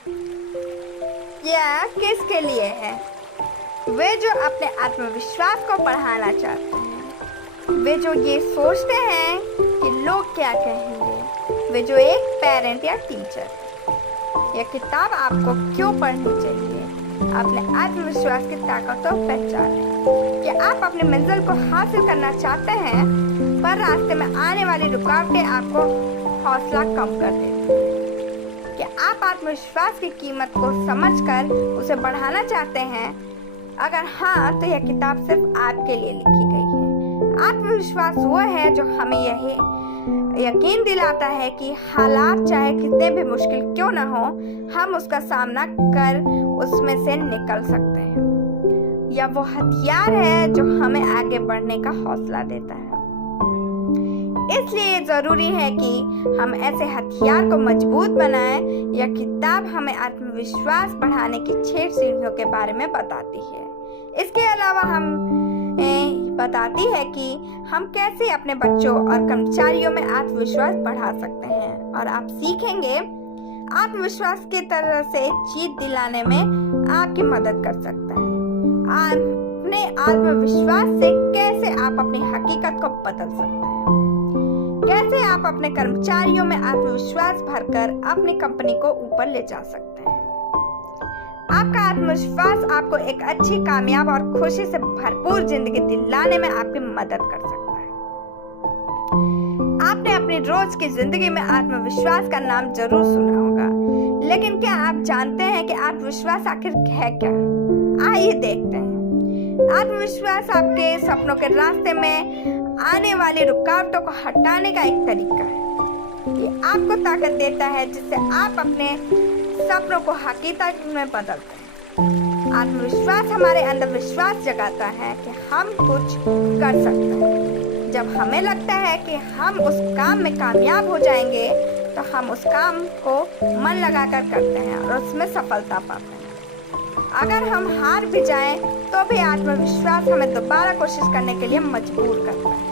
यह किसके लिए है? वे जो अपने आत्मविश्वास को बढ़ाना चाहते हैं, वे जो ये सोचते हैं कि लोग क्या कहेंगे, वे जो एक पेरेंट या टीचर। यह किताब आपको क्यों पढ़नी चाहिए? अपने आत्मविश्वास की ताकत को पहचानें। क्या आप अपनी मंजिल को हासिल करना चाहते हैं, पर रास्ते में आने वाली रुकावटें आपको हौसला कम कर देती हैं? क्या आप आत्मविश्वास की कीमत को समझकर उसे बढ़ाना चाहते हैं? अगर हाँ, तो यह किताब सिर्फ आपके लिए लिखी गई है। आत्मविश्वास वो है जो हमें यही यकीन दिलाता है कि हालात चाहे कितने भी मुश्किल क्यों ना हो, हम उसका सामना कर उसमें से निकल सकते हैं। यह वो हथियार है जो हमें आगे बढ़ने का हौसला देता है। इसलिए जरूरी है कि हम ऐसे हथियार को मजबूत बनाएं। यह किताब हमें आत्मविश्वास बढ़ाने की 6 सीढ़ियों के बारे में बताती है। इसके अलावा हम बताती है कि हम कैसे अपने बच्चों और कर्मचारियों में आत्मविश्वास बढ़ा सकते हैं, और आप सीखेंगे आत्मविश्वास की तरह से जीत दिलाने में आपकी मदद कर सकता है। अपने आत्मविश्वास से कैसे आप अपनी हकीकत को बदल सकते हैं, कैसे आप अपने कर्मचारियों में आत्मविश्वास भरकर अपनी कंपनी को ऊपर ले जा सकते हैं। आपका आत्मविश्वास आपको एक अच्छी, कामयाब और खुशी से भरपूर जिंदगी दिलाने में आपकी मदद कर सकता है। आपने अपनी रोज की जिंदगी में आत्मविश्वास का नाम जरूर सुना होगा, लेकिन क्या आप जानते हैं कि आत्मविश्वास आखिर है क्या? आइए देखते हैं। आत्मविश्वास आपके सपनों के रास्ते में आने वाली रुकावटों को हटाने का एक तरीका है। ये आपको ताकत देता है जिससे आप अपने सपनों को हकीकत में बदलते हैं। आत्मविश्वास हमारे अंदर विश्वास जगाता है कि हम कुछ कर सकते हैं। जब हमें लगता है कि हम उस काम में कामयाब हो जाएंगे, तो हम उस काम को मन लगाकर करते हैं और उसमें सफलता पाते हैं। अगर हम हार भी जाएं, तो भी आत्मविश्वास हमें दोबारा कोशिश करने के लिए मजबूर करता है।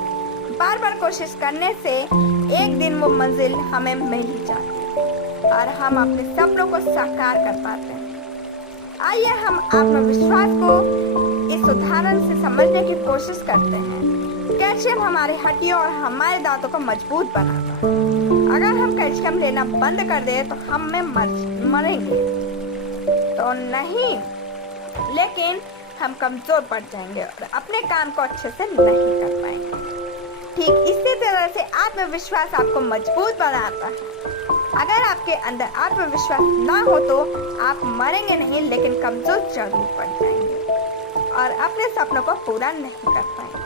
बार बार कोशिश करने से एक दिन वो मंजिल हमें मिल ही जाती है और हम अपने सपनों को साकार कर पाते हैं। आइए हम आत्मविश्वास को इस उदाहरण से समझने की कोशिश करते हैं। कैल्शियम हमारे हड्डियों और हमारे दांतों को मजबूत बनाता है। अगर हम कैल्शियम लेना बंद कर दें तो हम में मरेंगे तो नहीं, लेकिन हम कमजोर पड़ जाएंगे और अपने काम को अच्छे से नहीं कर पाएंगे। ठीक इसी तरह से आत्मविश्वास आपको मजबूत बनाता है। अगर आपके अंदर आत्मविश्वास ना हो तो आप मरेंगे नहीं, लेकिन कमजोर जरूर पड़ जाएंगे और अपने सपनों को पूरा नहीं कर पाएंगे।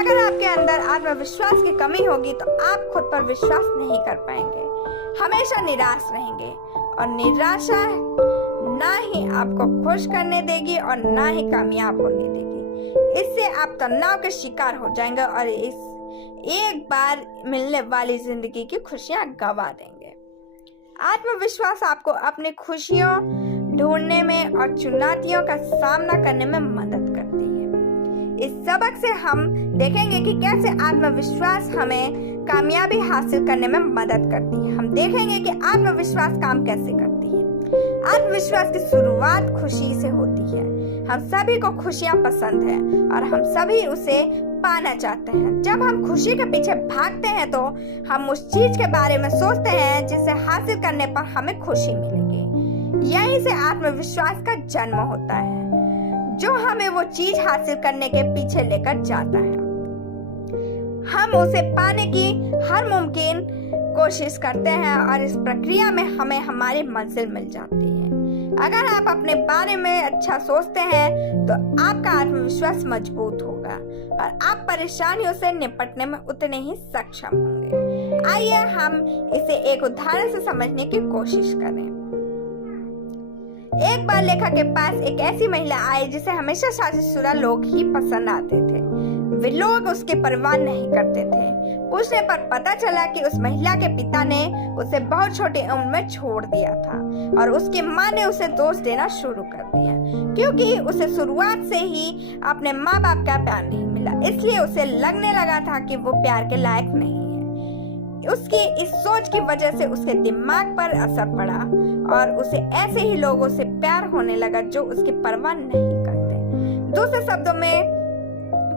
अगर आपके अंदर आत्मविश्वास की कमी होगी तो आप खुद पर विश्वास नहीं कर पाएंगे, हमेशा निराश रहेंगे, और निराशा ना ही आपको खुश करने देगी और ना ही कामयाब होने देगी। इससे आप तनाव के शिकार हो जाएंगे और इस एक बार मिलने वाली जिंदगी की खुशियां गवा देंगे। आत्मविश्वास आपको अपनी खुशियों ढूंढने में और चुनौतियों का सामना करने में मदद करती है। इस सबक से हम देखेंगे कि कैसे आत्मविश्वास हमें कामयाबी हासिल करने में मदद करती है। हम देखेंगे कि आत्मविश्वास काम कैसे करती है। आत्मविश्वास की शुरुआत खुशी से होती है। हम सभी को खुशियां पसंद है और हम सभी उसे पाना चाहते हैं। जब हम खुशी के पीछे भागते हैं तो हम उस चीज के बारे में सोचते हैं जिसे हासिल करने पर हमें खुशी मिलेगी। यहीं से आत्मविश्वास का जन्म होता है, जो हमें वो चीज हासिल करने के पीछे लेकर जाता है। हम उसे पाने की हर मुमकिन कोशिश करते हैं और इस प्रक्रिया में हमें हमारी मंजिल मिल जाती है। अगर आप अपने बारे में अच्छा सोचते हैं तो आपका आत्मविश्वास मजबूत होगा और आप परेशानियों से निपटने में उतने ही सक्षम होंगे। आइए हम इसे एक उदाहरण से समझने की कोशिश करें। एक बार लेखक के पास एक ऐसी महिला आई जिसे हमेशा शादीशुदा लोग ही पसंद आते थे। वे लोग उसकी परवाह नहीं करते थे। पूछने पर पता चला कि उस महिला के पिता ने उसे बहुत छोटी उम्र में छोड़ दिया था और उसकी माँ ने उसे दोष देना शुरू कर दिया, क्योंकि उसे शुरुआत से ही अपने माँ बाप का प्यार नहीं मिला। इसलिए उसे लगने लगा था कि वो प्यार के लायक नहीं है। उसकी इस सोच की वजह से उसके दिमाग पर असर पड़ा और उसे ऐसे ही लोगों से प्यार होने लगा जो उसकी परवाह नहीं करते। दूसरे शब्दों में,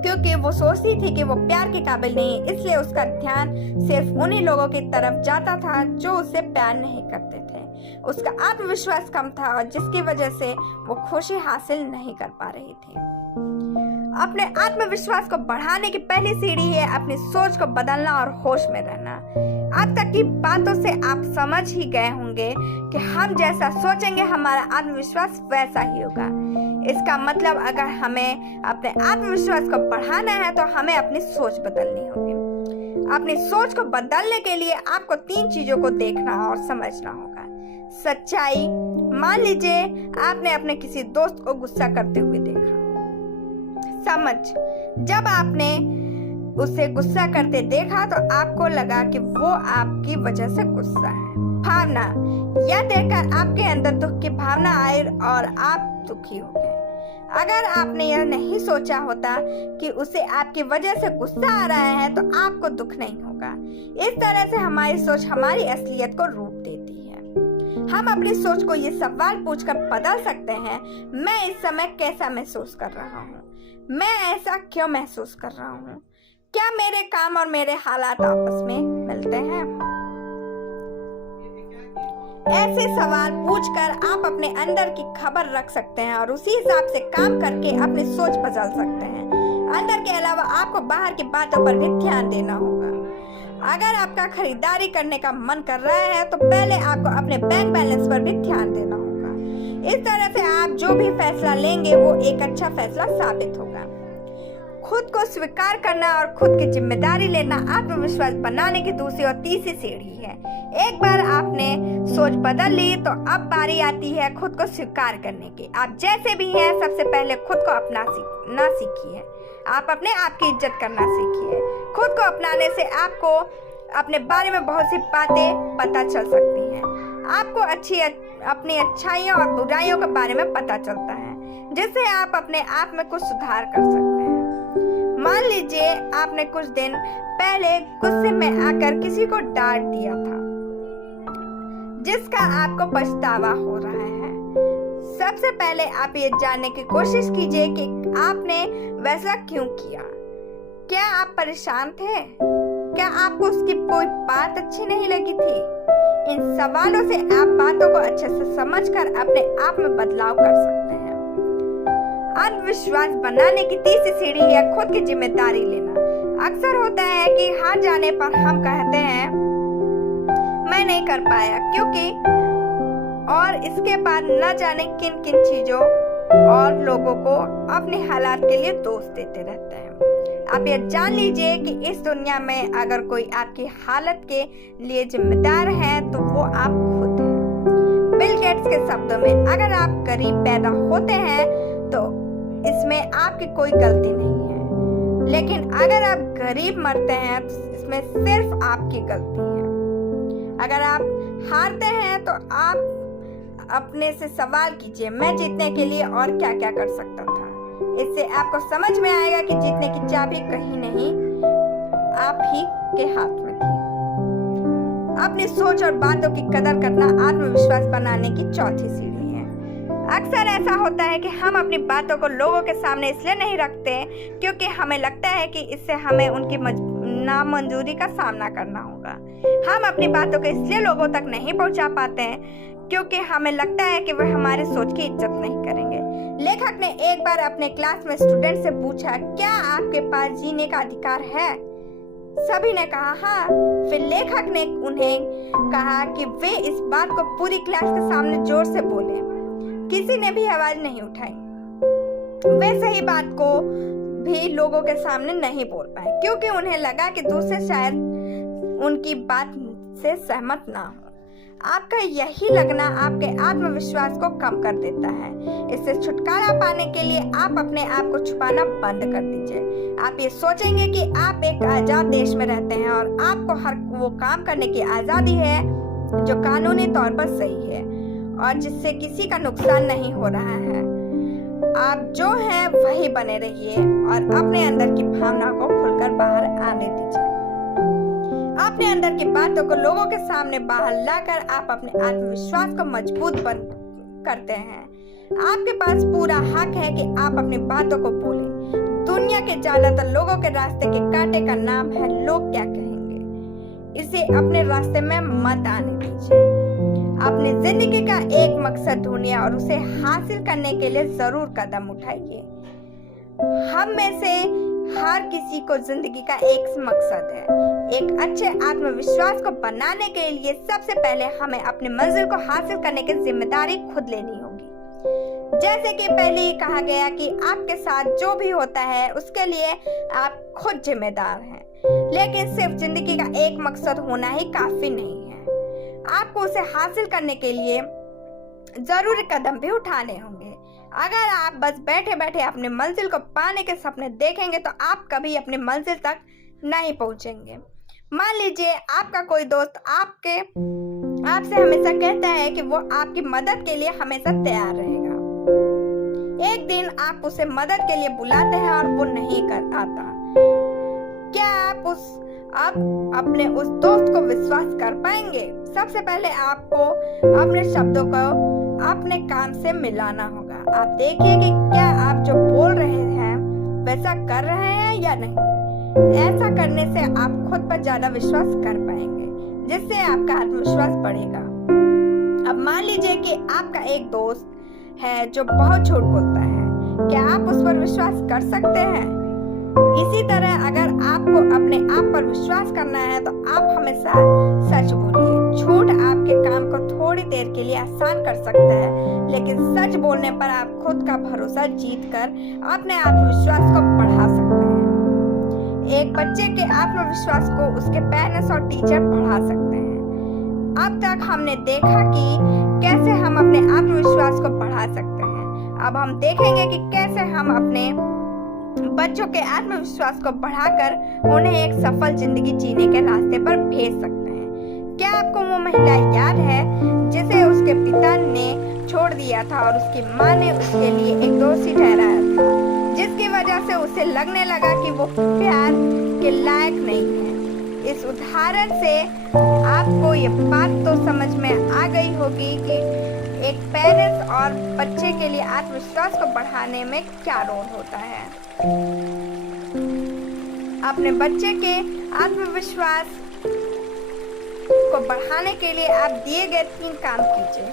क्योंकि वो सोचती थी कि वो प्यार के काबिल नहीं, इसलिए उसका ध्यान सिर्फ उन्हीं लोगों की तरफ जाता था जो उससे प्यार नहीं करते थे। उसका आत्मविश्वास कम था और जिसकी वजह से वो खुशी हासिल नहीं कर पा रही थी। अपने आत्मविश्वास को बढ़ाने की पहली सीढ़ी है अपनी सोच को बदलना और होश में रहना। अब तक की बातों से आप समझ ही गए होंगे कि हम जैसा सोचेंगे हमारा आत्मविश्वास वैसा ही होगा। इसका मतलब अगर हमें अपने आत्मविश्वास को बढ़ाना है तो हमें अपनी सोच बदलनी होगी। अपनी सोच को बदलने के लिए आपको 3 चीजों को देखना और समझना होगा। सच्चाई, मान लीजिए आपने अपने किसी दोस्त को गुस्सा करते हुए देखा। समझ, जब आपने उसे गुस्सा करते देखा तो आपको लगा कि वो आपकी वजह से गुस्सा है। भावना, यह देखकर आपके अंदर दुख की भावना आई और आप दुखी हो गए। अगर आपने यह नहीं सोचा होता कि उसे आपकी वजह से गुस्सा आ रहा है तो आपको दुख नहीं होगा। इस तरह से हमारी सोच हमारी असलियत को रूप देती है। हम अपनी सोच को ये सवाल पूछकर बदल सकते हैं, मैं इस समय कैसा महसूस कर रहा हूँ? मैं ऐसा क्यों महसूस कर रहा हूँ? क्या मेरे काम और मेरे हालात आपस में मिलते हैं? ऐसे सवाल पूछकर आप अपने अंदर की खबर रख सकते हैं और उसी हिसाब से काम करके अपनी सोच बदल सकते हैं। अंदर के अलावा आपको बाहर की बातों पर भी ध्यान देना होगा। अगर आपका खरीदारी करने का मन कर रहा है तो पहले आपको अपने बैंक बैलेंस पर भी ध्यान देना होगा। इस तरह से आप जो भी फैसला लेंगे वो एक अच्छा फैसला साबित होगा। खुद को स्वीकार करना और खुद की जिम्मेदारी लेना आत्मविश्वास बनाने की दूसरी और तीसरी सीढ़ी है। एक बार आपने सोच बदल ली तो अब बारी आती है खुद को स्वीकार करने की। आप जैसे भी हैं सबसे पहले खुद को अपनाना सीखिए। आप अपने आप की इज्जत करना सीखिए। खुद को अपनाने से आपको अपने बारे में बहुत सी बातें पता चल सकती हैं। आपको अपनी अच्छाइयों और बुराइयों के बारे में पता चलता है, जिससे आप अपने आप में कुछ सुधार कर सकते हैं। मान लीजिए आपने कुछ दिन पहले गुस्से में आकर किसी को डांट दिया था, जिसका आपको पछतावा हो रहा है। सबसे पहले आप ये जानने की कोशिश कीजिए कि आपने वैसा क्यों किया। क्या आप परेशान थे? क्या आपको उसकी कोई बात अच्छी नहीं लगी थी? इन सवालों से आप बातों को अच्छे से समझकर अपने आप में बदलाव कर सकते हैं। आत्मविश्वास बनाने की तीसरी सीढ़ी है खुद की जिम्मेदारी लेना। अक्सर होता है कि हार जाने पर हम कहते हैं मैं नहीं कर पाया क्योंकि, और इसके बाद न जाने किन किन चीजों और लोगों को अपने हालात के लिए दोष देते रहते हैं। आप ये जान लीजिए कि इस दुनिया में अगर कोई आपकी हालत के लिए जिम्मेदार है तो वो आप खुद हैं। बिल गेट्स के शब्दों में, अगर आप गरीब पैदा होते हैं तो इसमें आपकी कोई गलती नहीं है, लेकिन अगर आप गरीब मरते हैं तो इसमें सिर्फ आपकी गलती है। अगर आप हारते हैं तो आप अपने से सवाल कीजिए, मैं जीतने के लिए और क्या क्या कर सकता था। इससे आपको समझ में आएगा कि जीतने की चाबी कहीं नहीं, आप ही के हाथ में थी। अपनी सोच और बातों की कदर करना आत्मविश्वास बनाने की चौथी सीढ़ी है। अक्सर ऐसा होता है कि हम अपनी बातों को लोगों के सामने इसलिए नहीं रखते क्योंकि हमें लगता है कि इससे हमें उनकी नामंजूरी का सामना करना होगा। हम अपनी बातों को इसलिए लोगों तक नहीं पहुंचा पाते हैं क्योंकि हमें लगता है कि वह हमारी सोच की इज्जत नहीं करेंगे। लेखक ने एक बार अपने क्लास में स्टूडेंट से पूछा, क्या आपके पास जीने का अधिकार है? सभी ने कहा हाँ। फिर लेखक ने उन्हें कहा कि वे इस बात को पूरी क्लास के सामने जोर से बोले। किसी ने भी आवाज नहीं उठाई। वे सही बात को भी लोगों के सामने नहीं बोल पाए क्योंकि उन्हें लगा कि दूसरे शायद उनकी बात से सहमत ना हो। आपका यही लगना आपके आत्मविश्वास को कम कर देता है। इससे छुटकारा पाने के लिए आप अपने आप को छुपाना बंद कर दीजिए। आप ये सोचेंगे कि आप एक आजाद देश में रहते हैं और आपको हर वो काम करने की आजादी है जो कानूनी तौर पर सही है और जिससे किसी का नुकसान नहीं हो रहा है। आप जो हैं वही बने रहिए और अपने अंदर की भावना को खुलकर बाहर आने दीजिए। अपने अंदर की बातों को लोगों के सामने बाहर लाकर आप अपने आत्मविश्वास को मजबूत करते हैं। आपके पास पूरा हक है कि आप अपनी बातों को बोलें। दुनिया के ज्यादातर लोगों के रास्ते के कांटे का नाम है लोग क्या कहेंगे। इसे अपने रास्ते में मत आने दीजिए। अपनी जिंदगी का एक मकसद ढूंढिए और उसे हासिल करने के लिए जरूर कदम उठाइए। हम में से हर किसी को जिंदगी का एक मकसद है। एक अच्छे आत्मविश्वास को बनाने के लिए सबसे पहले हमें अपनी मंजिल को हासिल करने की जिम्मेदारी खुद लेनी होगी। जैसे कि पहले ही कहा गया कि आपके साथ जो भी होता है उसके लिए आप खुद जिम्मेदार हैं। लेकिन सिर्फ जिंदगी का एक मकसद होना ही काफी नहीं है। आपको उसे हासिल करने के लिए जरूरी कदम भी उठाने होंगे। अगर आप बस बैठे बैठे अपने मंजिल को पाने के सपने देखेंगे तो आप कभी अपनी मंजिल तक नहीं पहुंचेंगे। मान लीजिए आपका कोई दोस्त आपसे हमेशा कहता है कि वो आपकी मदद के लिए हमेशा तैयार रहेगा। एक दिन आप उसे मदद के लिए बुलाते हैं और वो नहीं कर आता। क्या आप अपने उस दोस्त को विश्वास कर पाएंगे? सबसे पहले आपको अपने शब्दों को अपने काम से मिलाना होगा। आप देखिए कि क्या आप जो बोल रहे हैं वैसा कर रहे हैं या नहीं। ऐसा करने से आप खुद पर ज्यादा विश्वास कर पाएंगे, जिससे आपका आत्मविश्वास बढ़ेगा। अब मान लीजिए कि आपका एक दोस्त है जो बहुत झूठ बोलता है। क्या आप उस पर विश्वास कर सकते हैं? इसी तरह अगर आपको अपने आप पर विश्वास करना है तो आप हमेशा सच बोलिए। झूठ आपके काम को थोड़ी देर के लिए आसान कर सकता है, लेकिन सच बोलने पर आप खुद का भरोसा जीतकर अपने आत्मविश्वास को बढ़ा सकते हैं। एक बच्चे के आत्मविश्वास को उसके पेरेंट्स और टीचर बढ़ा सकते हैं। अब तक हमने देखा कि कैसे हम अपने आत्मविश्वास को बढ़ा सकते हैं। अब हम देखेंगे कि कैसे हम अपने बच्चों के आत्मविश्वास को बढ़ाकर उन्हें एक सफल जिंदगी जीने के रास्ते पर भेज सकते हैं। क्या आपको वो महिला याद है जिसे उसके पिता ने छोड़ दिया था और उसकी माँ ने उसके लिए एक दोषी ठहराया था, जिसकी वजह से उसे लगने लगा कि वो प्यार के लायक नहीं है। इस उदाहरण से आपको ये बात तो समझ में आ गई होगी कि एक पेरेंट्स और बच्चे के लिए आत्मविश्वास को बढ़ाने में क्या रोल होता है। अपने बच्चे के आत्मविश्वास को बढ़ाने के लिए आप दिए गए 3 काम कीजिए।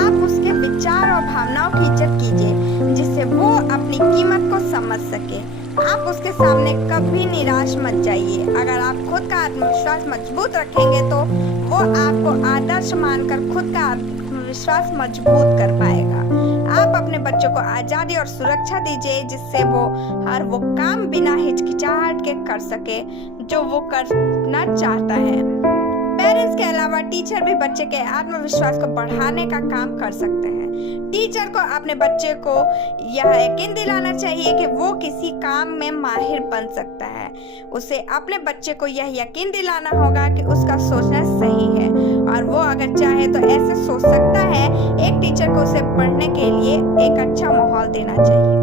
आप उसके विचार और भावनाओं की इज्जत कीजिए, जिससे वो अपनी कीमत को समझ सके। आप उसके सामने कभी निराश मत जाइए। अगर आप खुद का आत्मविश्वास मजबूत रखेंगे तो वो आपको आदर्श मानकर खुद का आत्मविश्वास मजबूत कर पाएगा। आप अपने बच्चों को आजादी और सुरक्षा दीजिए, जिससे वो हर वो काम बिना हिचकिचाहट के कर सके जो वो करना चाहता है। पेरेंट्स के अलावा टीचर भी बच्चे के आत्मविश्वास को बढ़ाने का काम कर सकते हैं। टीचर को अपने बच्चे को यह यकीन दिलाना चाहिए कि वो किसी काम में माहिर बन सकता है। उसे अपने बच्चे को यह यकीन दिलाना होगा कि उसका सोचना सही है और वो अगर चाहे तो ऐसे सोच सकता है। एक टीचर को उसे पढ़ने के लिए एक अच्छा माहौल देना चाहिए।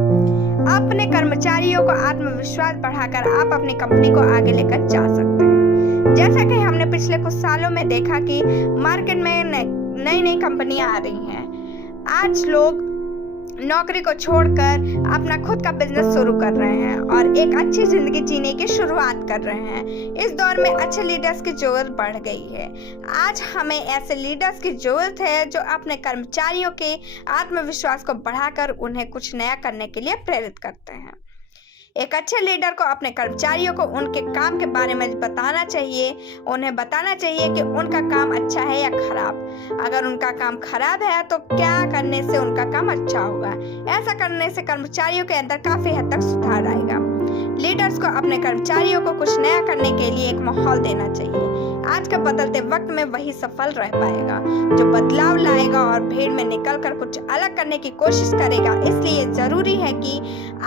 अपने कर्मचारियों को आत्मविश्वास बढ़ाकर आप अपनी कंपनी को आगे लेकर जा सकते हैं। जैसा कि हमने पिछले कुछ सालों में देखा कि मार्केट में नई नई कंपनियां आ रही हैं। आज लोग नौकरी को छोड़कर अपना खुद का बिजनेस शुरू कर रहे हैं और एक अच्छी जिंदगी जीने की शुरुआत कर रहे हैं। इस दौर में अच्छे लीडर्स की जरूरत बढ़ गई है। आज हमें ऐसे लीडर्स की जरूरत है जो अपने कर्मचारियों के आत्मविश्वास को बढ़ाकर उन्हें कुछ नया करने के लिए प्रेरित करते हैं। एक अच्छे लीडर को अपने कर्मचारियों को उनके काम के बारे में बताना चाहिए। उन्हें बताना चाहिए कि उनका काम अच्छा है या खराब। अगर उनका काम खराब है तो क्या करने से उनका काम अच्छा होगा। ऐसा करने से कर्मचारियों के अंदर काफी हद तक सुधार आएगा। लीडर्स को अपने कर्मचारियों को कुछ नया करने के लिए एक माहौल देना चाहिए। आज के बदलते वक्त में वही सफल रह पाएगा जो बदलाव लाएगा और भीड़ में निकलकर कुछ अलग करने की कोशिश करेगा। इसलिए जरूरी है कि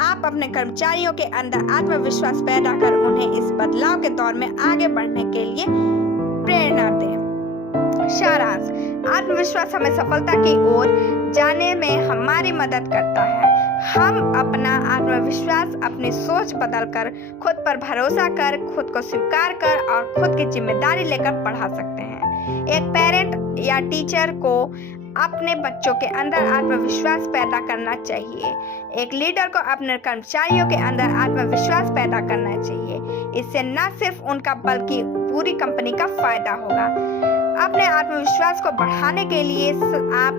आप अपने कर्मचारियों के अंदर आत्मविश्वास पैदा कर उन्हें इस बदलाव के दौर में आगे बढ़ने के लिए प्रेरणा दें। सारांश: आत्मविश्वास हमें सफलता की ओर जाने में हमारी मदद करता है। हम अपना आत्मविश्वास अपनी सोच बदलकर खुद पर भरोसा कर, खुद को स्वीकार कर और खुद की जिम्मेदारी लेकर बढ़ा सकते हैं। एक पेरेंट या टीचर को अपने बच्चों के अंदर आत्मविश्वास पैदा करना चाहिए। एक लीडर को अपने कर्मचारियों के अंदर आत्मविश्वास पैदा करना चाहिए। इससे न सिर्फ उनका बल्कि पूरी कंपनी का फायदा होगा। अपने आत्मविश्वास को बढ़ाने के लिए आप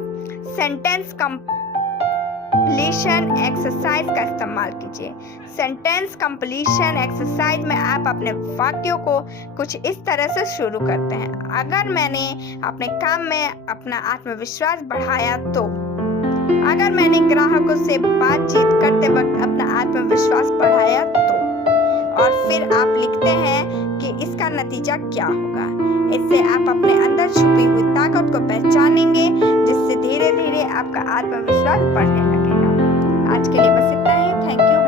सेंटेंस कंप्लीशन एक्सरसाइज का इस्तेमाल कीजिए। सेंटेंस कंप्लीशन एक्सरसाइज में आप अपने वाक्यों को कुछ इस तरह से शुरू करते हैं। अगर मैंने अपने काम में अपना आत्मविश्वास बढ़ाया तो, अगर मैंने ग्राहकों से बातचीत करते वक्त अपना आत्मविश्वास बढ़ाया तो, और फिर आप लिखते हैं कि इसका नतीजा क्या होगा। इससे आप अपने अंदर छुपी हुई ताकत को पहचानेंगे, जिससे धीरे धीरे आपका आत्मविश्वास बढ़ने लगेगा। आज के लिए बस इतना ही। Thank you.